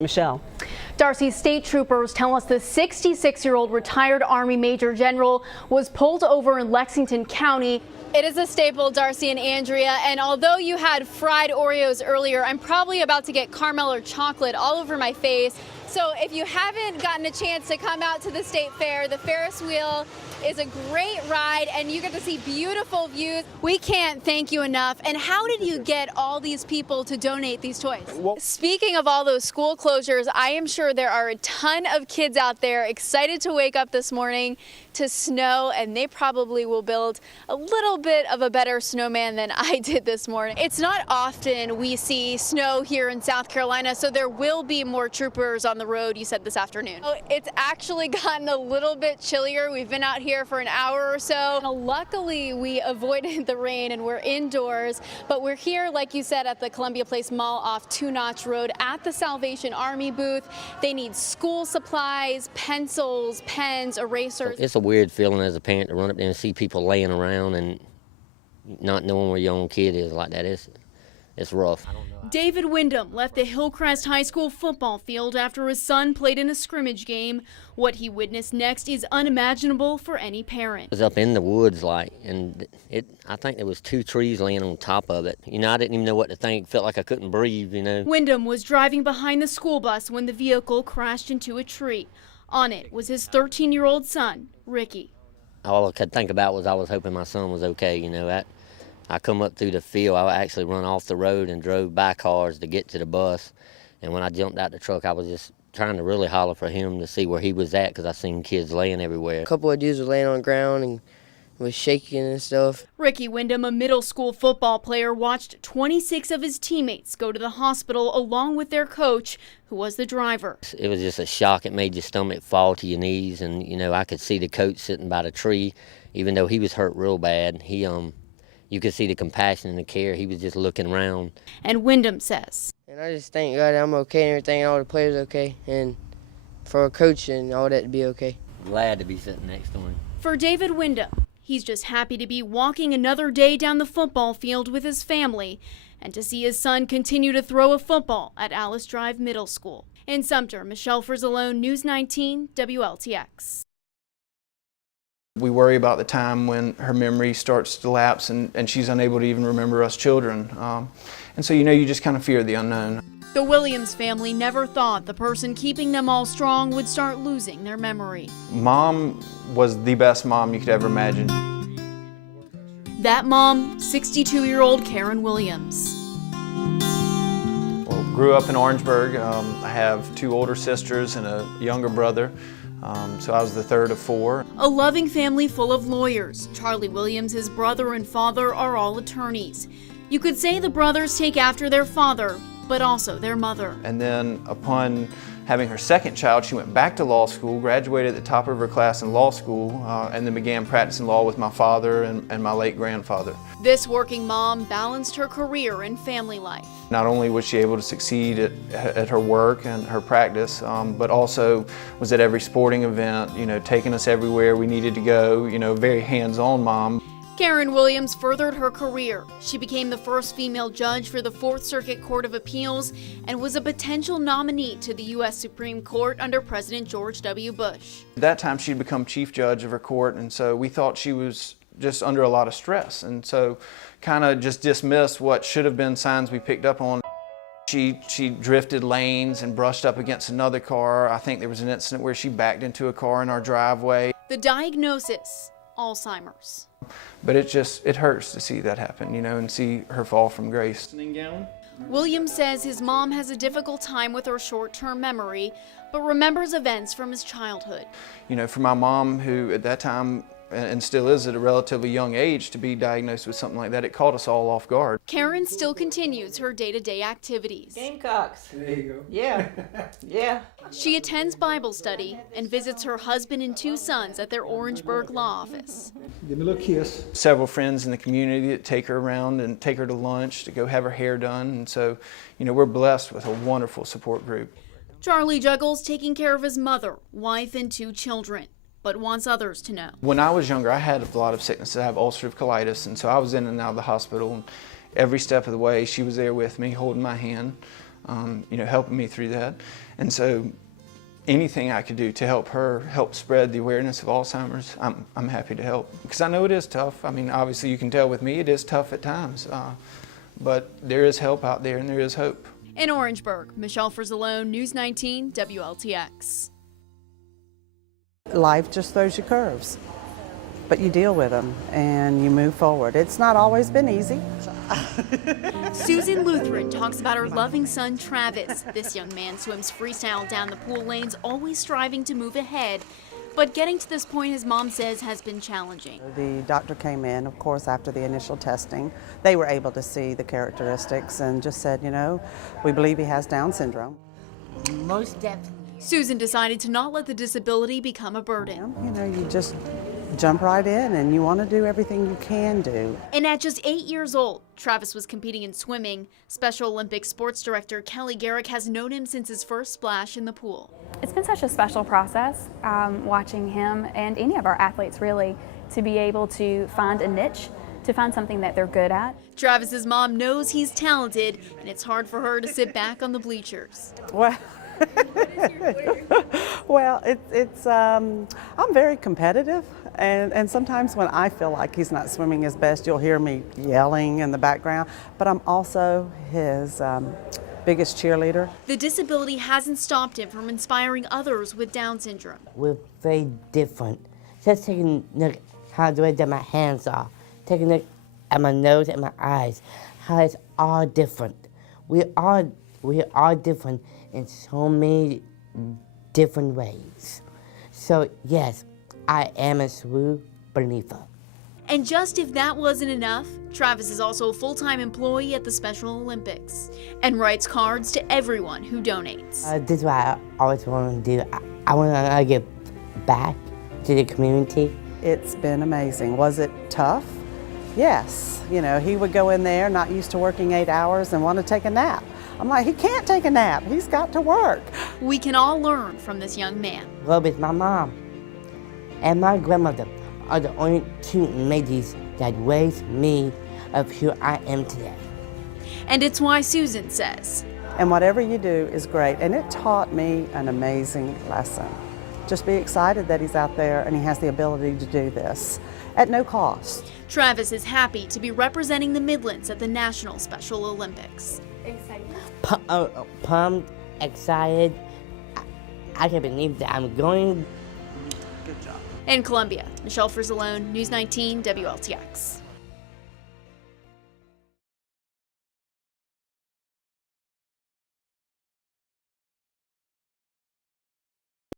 Michelle. Darcy, state troopers tell us the 66-year-old retired Army Major General was pulled over in Lexington County. It is a staple, Darcy and Andrea, and although you had fried Oreos earlier, I'm probably about to get caramel or chocolate all over my face. So if you haven't gotten a chance to come out to the state fair, the Ferris wheel is a great ride and you get to see beautiful views. We can't thank you enough. And how did you get all these people to donate these toys? Speaking of all those school closures, I am sure there are a ton of kids out there excited to wake up this morning to snow, and they probably will build a little bit of a better snowman than I did this morning. It's not often we see snow here in South Carolina, so there will be more troopers on the road, you said this afternoon. It's actually gotten a little bit chillier. We've been out here for an hour or so. Luckily, we avoided the rain and we're indoors, but we're here, like you said, at the Columbia Place Mall off Two Notch Road at the Salvation Army booth. They need school supplies, pencils, pens, erasers. It's a weird feeling as a parent to run up there and see people laying around and not knowing where your own kid is like that. It's rough. David Wyndham left the Hillcrest High School football field after his son played in a scrimmage game. What he witnessed next is unimaginable for any parent. It was up in the woods, and I think there was 2 trees laying on top of it. I didn't even know what to think. Felt like I couldn't breathe, Wyndham was driving behind the school bus when the vehicle crashed into a tree. On it was his 13-year-old son, Ricky. All I could think about was I was hoping my son was okay, I come up through the field. I actually run off the road and drove by cars to get to the bus. And when I jumped out the truck, I was just trying to really holler for him to see where he was at because I seen kids laying everywhere. A couple of dudes were laying on the ground and was shaking and stuff. Ricky Wyndham, a middle school football player, watched 26 of his teammates go to the hospital along with their coach, who was the driver. It was just a shock. It made your stomach fall to your knees. And, I could see the coach sitting by the tree, even though he was hurt real bad. You could see the compassion and the care. He was just looking around. And Wyndham says, and I just thank God I'm okay and everything, and all the players okay, and for a coach and all that to be okay. Glad to be sitting next to him. For David Wyndham, he's just happy to be walking another day down the football field with his family and to see his son continue to throw a football at Alice Drive Middle School. In Sumter, Michelle Frizalone, News 19, WLTX. We worry about the time when her memory starts to lapse and she's unable to even remember us children. And so, you just kind of fear the unknown. The Williams family never thought the person keeping them all strong would start losing their memory. Mom was the best mom you could ever imagine. That mom, 62-year-old Karen Williams. Well, grew up in Orangeburg. I have 2 older sisters and a younger brother. So I was the third of 4. A loving family full of lawyers. Charlie Williams, his brother and father, are all attorneys. You could say the brothers take after their father, but also their mother. And then upon having her second child, she went back to law school, graduated at the top of her class in law school, and then began practicing law with my father and my late grandfather. This working mom balanced her career and family life. Not only was she able to succeed at her work and her practice, but also was at every sporting event, taking us everywhere we needed to go, very hands-on mom. Karen Williams furthered her career. She became the first female judge for the 4th Circuit Court of Appeals and was a potential nominee to the U.S. Supreme Court under President George W. Bush. At that time, she'd become chief judge of her court, and so we thought she was just under a lot of stress, and so kind of just dismissed what should have been signs we picked up on. She drifted lanes and brushed up against another car. I think there was an incident where she backed into a car in our driveway. The diagnosis, Alzheimer's. But it hurts to see that happen, and see her fall from grace. Williams says his mom has a difficult time with her short-term memory, but remembers events from his childhood. For my mom, who at that time and still is at a relatively young age, to be diagnosed with something like that, it caught us all off guard. Karen still continues her day-to-day activities. Gamecocks. There you go. Yeah. Yeah. She attends Bible study and visits her husband and 2 sons at their Orangeburg law office. Give me a little kiss. Several friends in the community that take her around and take her to lunch to go have her hair done. And so, we're blessed with a wonderful support group. Charlie juggles taking care of his mother, wife, and 2 children, but wants others to know. When I was younger, I had a lot of sickness. I have ulcerative colitis, and so I was in and out of the hospital. And every step of the way, she was there with me, holding my hand. helping me through that. And so anything I could do to help her help spread the awareness of Alzheimer's, I'm happy to help. Because I know it is tough. I mean, obviously you can tell with me it is tough at times, but there is help out there and there is hope. In Orangeburg, Michelle Frizalone, News 19 WLTX. Life just throws you curves, but you deal with them and you move forward. It's not always been easy. Susan Lutheran talks about her loving son, Travis. This young man swims freestyle down the pool lanes, always striving to move ahead. But getting to this point, his mom says, has been challenging. The doctor came in, of course, after the initial testing. They were able to see the characteristics and just said, we believe he has Down syndrome. Most definitely. Susan decided to not let the disability become a burden. You just jump right in and you want to do everything you can do. And at just 8 years old, Travis was competing in swimming. Special Olympics sports director Kelly Garrick has known him since his first splash in the pool. It's been such a special process watching him and any of our athletes really to be able to find a niche, to find something that they're good at. Travis's mom knows he's talented and it's hard for her to sit back on the bleachers. Well, I'm very competitive, and sometimes when I feel like he's not swimming his best, you'll hear me yelling in the background, but I'm also his biggest cheerleader. The disability hasn't stopped him from inspiring others with Down syndrome. We're very different. Just taking a look how the way that my hands are, taking a look at my nose and my eyes, how it's all different. We are different in so many different ways. So yes, I am a true believer. And just if that wasn't enough, Travis is also a full-time employee at the Special Olympics and writes cards to everyone who donates. This is what I always want to do. I want to give back to the community. It's been amazing. Was it tough? Yes. He would go in there, not used to working 8 hours, and want to take a nap. I'm like, he can't take a nap. He's got to work. We can all learn from this young man. Well, with my mom and my grandmother are the only two ladies that raised me of who I am today. And it's why Susan says, And whatever you do is great. And it taught me an amazing lesson. Just be excited that he's out there and he has the ability to do this at no cost. Travis is happy to be representing the Midlands at the National Special Olympics. Pumped, excited. I can't believe that I'm going. Good job. In Columbia, Michelle Frizalone, News 19 WLTX.